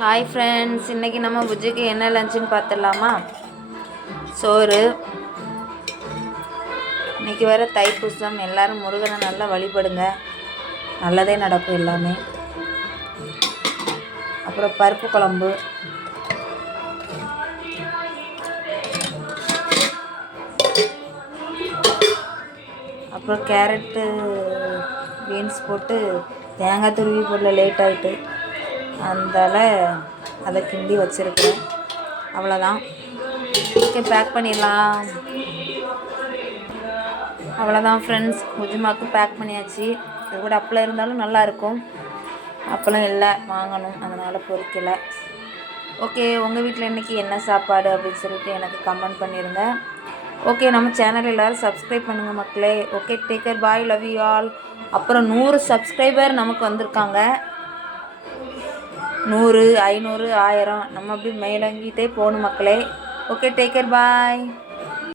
Hi friends, இன்றைக்கி நம்ம புஜ்ஜிக்கு என்ன லஞ்சுன்னு பார்த்துடலாமா? சோறு. இன்றைக்கி வேறு தைப்பூசம். எல்லோரும் முருகனை நல்லா வழிபடுங்க, நல்லதே நடக்கும் எல்லாமே. அப்புறம் பருப்பு குழம்பு, அப்புறம் கேரட்டு பீன்ஸ் போட்டு தேங்காய் துருவி போடல, லேட் ஆகிட்டு அதனால் அதை கிண்டி வச்சுருக்கேன். அவ்வளோதான். ஓகே, பேக் பண்ணிடலாம். அவ்வளோதான் ஃப்ரெண்ட்ஸ், புஜ்ஜிமாவுக்கு பேக் பண்ணியாச்சு. இது கூட அப்பளம் இருந்தாலும் நல்லாயிருக்கும். அப்பளம் இல்லை, வாங்கணும், அதனால் பொரிக்கலை. ஓகே, உங்கள் வீட்டில் இன்றைக்கி என்ன சாப்பாடு அப்படின்னு சொல்லிட்டு எனக்கு கமெண்ட் பண்ணிடுங்க. ஓகே, நம்ம சேனல் எல்லோரும் சப்ஸ்கிரைப் பண்ணுங்கள் மக்களே. Okay, take care, bye, love you all. அப்புறம் 100 சப்ஸ்கிரைபர் நமக்கு வந்திருக்காங்க. 100, 500, 1000 நம்ம அப்படி மேலங்கிட்டே போகணும் மக்களே. ஓகே, டேக் கேர், பாய்.